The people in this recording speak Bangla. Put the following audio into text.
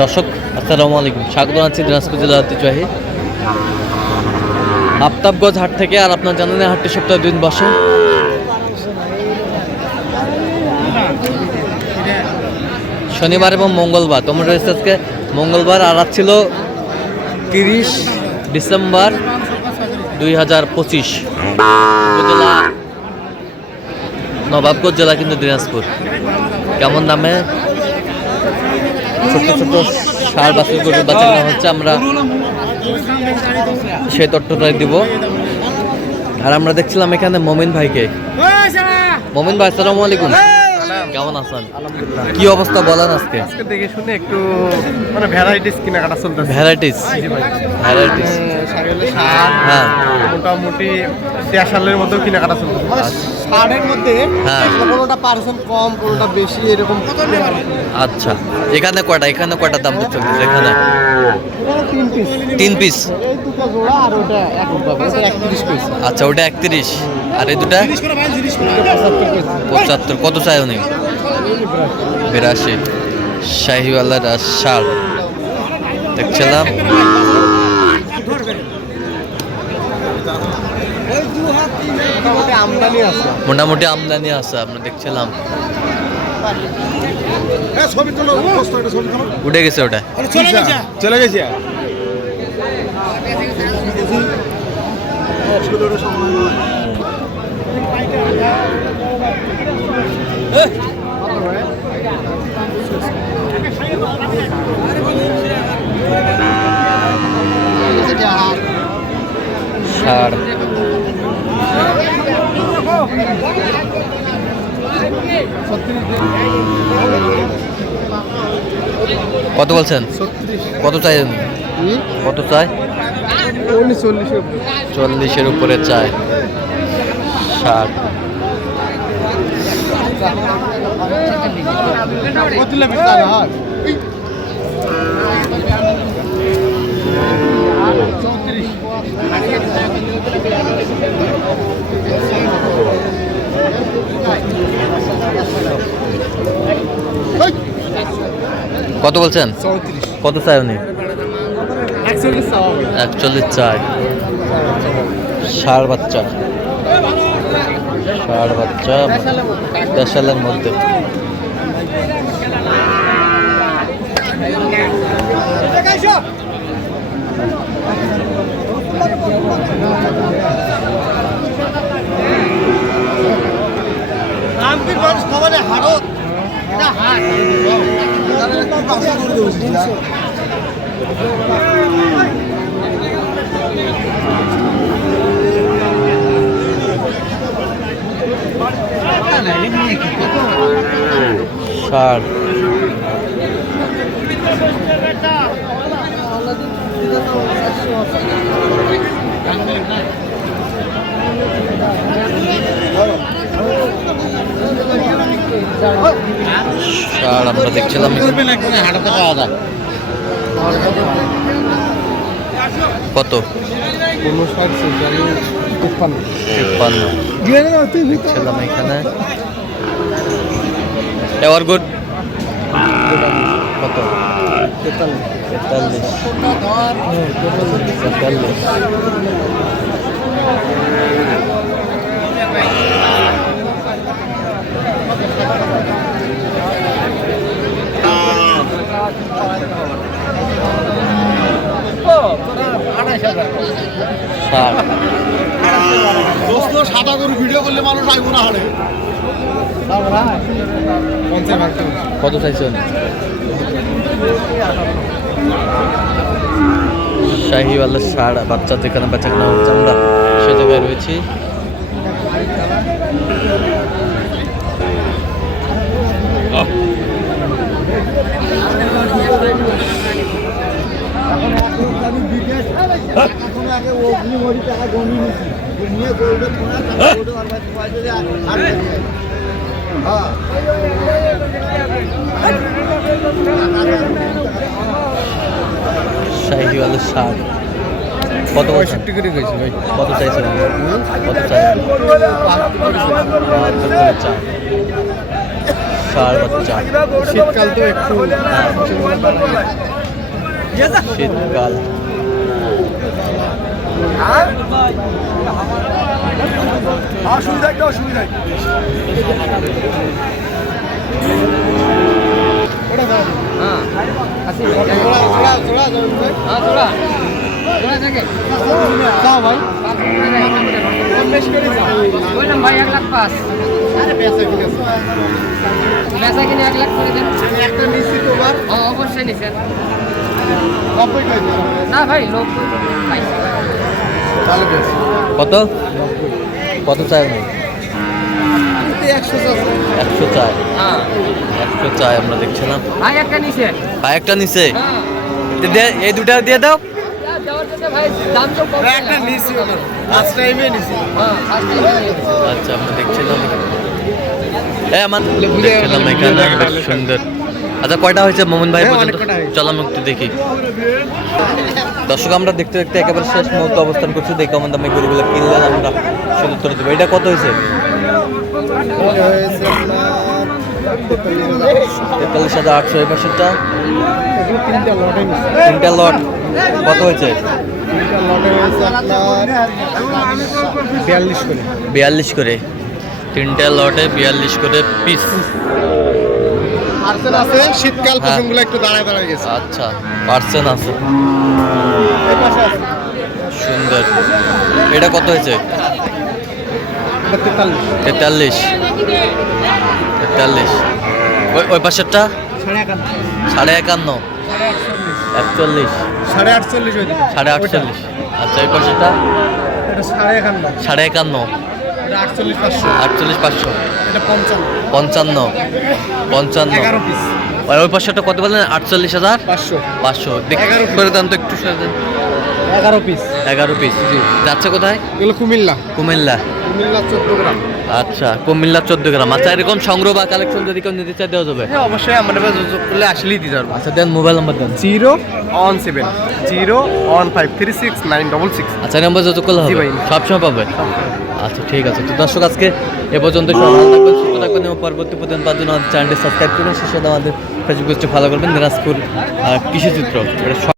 দর্শক আসসালামু আলাইকুম, স্বাগত জানাচ্ছি দিনাজপুর জেলার ঐতিহ্যবাহী আফতাবগঞ্জ হাট থেকে। আর আপনার জানেন হাটটি সপ্তাহে 2 দিন বসে। শনিবার এবং মঙ্গলবার। তোমরা রয়েছে আজকে মঙ্গলবার, আর আজ ছিল 30 ডিসেম্বর 2025। উপজেলা নবাবগঞ্জ, জেলা কিন্তু দিনাজপুর। কেমন দামে ছোট্ট ছোট্ট সার বাছুর গরু বাচ্চা কেনা হচ্ছে, আমরা সেই তথ্যটাই দিব। আর আমরা দেখছিলাম এখানে মমিন ভাইকে। মমিন ভাই আসসালামু আলাইকুম, কেমন আছেন? কি অবস্থা বলেন আজকে? আজকে দেখে শুনে একটু মানে ভ্যারাইটিস কেনাকাটা চলতেছে। ভ্যারাইটিস হ্যাঁ, মোটামুটি 63 মধ্যেও কেনাকাটা চলতেছে। মানে ষাটের মধ্যে হ্যাঁ, কোনোটা পার্সেন্ট কম, কোনোটা বেশি, এরকম। আচ্ছা, এখানে কয়টা দাম চলতেছে? এখানে 3 পিস। 3 পিস। এই দুটো জোড়া আর ওটা এক পাবে, 31 পিস। আচ্ছা, ওটা 31 আর এই দুটা 75। কত চাই উনি? 82। শাহিওয়ালার সার দেখছিলাম। মোটামুটি আমদানি আছে, আমরা দেখছিলাম। উঠে গেছে, ওটা চলে গেছে। সার কত বলছেন? কত চাই? কত চাই? 40-এর উপরে চাই। 60। কত বলছেন? কত চাই উনি? 41 চাই। ষাঁড় বাচ্চা দেশালের মধ্যে। ষাঁড় আমরা দেখছিলাম। কত? 53 দেখছিলাম এখানে। এবার গুড কত? 43। সাদা গরু ভিডিও করলে মানুষ আইব না হলে। কত চাইছেন? শাহিওয়ালার ষাঁড় বাচ্চা যেখানে বাচ্চা কেনা হচ্ছে, আমরা সে জায়গায় রয়েছি। শাহিওয়ালের ষাঁড় কত? 65 করে গেছে ভাই। কত চাইছেন? কত চাইছেন? 72 করে চাই। ষাঁড় বাচ্চা। শীতকাল তো একটু শীতকাল। বললাম ভাই 1,05,000। বেচা কিনে 1,00,000 করে দেন। একটা নিশ্চিত তোমার অবশ্যই নিছেন 90 টাকা না ভাই, লোক পাইছে। তাহলে বেশ কত কত চাই নেই? 100 100 চাই। হ্যাঁ 100 চাই আমরা দেখছি না। ভাই একটা নিছে। ভাই একটা নিচে হ্যাঁ এই দুটা দিয়ে দাও। দেওয়ার জন্য ভাই দাম তো কম। একটা নিছি আমার লাস্ট টাইমে নিছি হ্যাঁ ফার্স্ট টাইম। আচ্ছা আমরা দেখছিলাম আমার বুঝে দেখছিলাম বুঝে এখানে দেখা বেশ গেল। সুন্দর। আচ্ছা কয়টা হয়েছে মোমিন ভাই হ্যাঁ, পর্যন্ত? অনেক কটা হয়েছে। চলো আমি একটু দেখি। দর্শক আমরা দেখতে দেখতে একেবারে শেষ মুহূর্তে অবস্থান করছি। দেখে আমাদের দামে গরুগুলো কিনলেন আমরা শুধু উত্তর দেবো। এটা কত হয়েছে? 43,800। এই পাশেরটা তিনটা লটে নিছি তিনটা লট কত হয়েছে? তিনটা লটে হয়েছে আপনার 42 করে 42 করে। তিনটা লটে 42 করে পিস। পার্সেল আছে শীতকাল হ্যাঁ। পশমগুলো একটু দাঁড়ায় দাঁড়ায় গেছে আচ্ছা পার্সেন্ট আছে এই পাশে আছে সুন্দর। এটা কত হয়েছে? এটা 43 43। ওই পাশেরটা 51.5 41 48 হয়ে দিবে 48.5। আচ্ছা এই পাশেরটা এটা 51 51.5 এটা 48 500 48.500 এটা 55 55 55 11 পিস আর ওই পাশেরটা কত বললেন? 48,500 500 দেখি 11 piece। করে দেন তো একটু সরে দেন। 11 পিস 11 পিস যাচ্ছে কোথায়? এগুলো কুমিল্লা কুমিল্লা। কুমিল্লা 14 গ্রাম আচ্ছা কুমিল্লা 14 গ্রাম। আচ্ছা এরকম সংগ্রহ বা কালেকশন যদি কেউ নিতে চাই দেওয়া যাবে? হ্যাঁ অবশ্যই আমাদের কাছে যোগাযোগ করলে আসলেই দিতে পারবো আচ্ছা দেন মোবাইল নাম্বার দেন। 017 01536 আচ্ছা এই নাম্বার যোগাযোগ করলে জি হবে? ভাই। সবসময় পাবে। আচ্ছা ঠিক আছে। তো দর্শক আজকে এ পর্যন্ত সবাই ভালো থাকবেন সুস্থ থাকবেন এবং পরবর্তী পর্যন্ত পাওয়ার জন্য আমাদের চ্যানেলটি সাবস্ক্রাইব করুন। সেই সাথে আমাদের ফেসবুক পেজটি ফলো করবেন। দিনাজপুর কৃষিচিত্র। এটা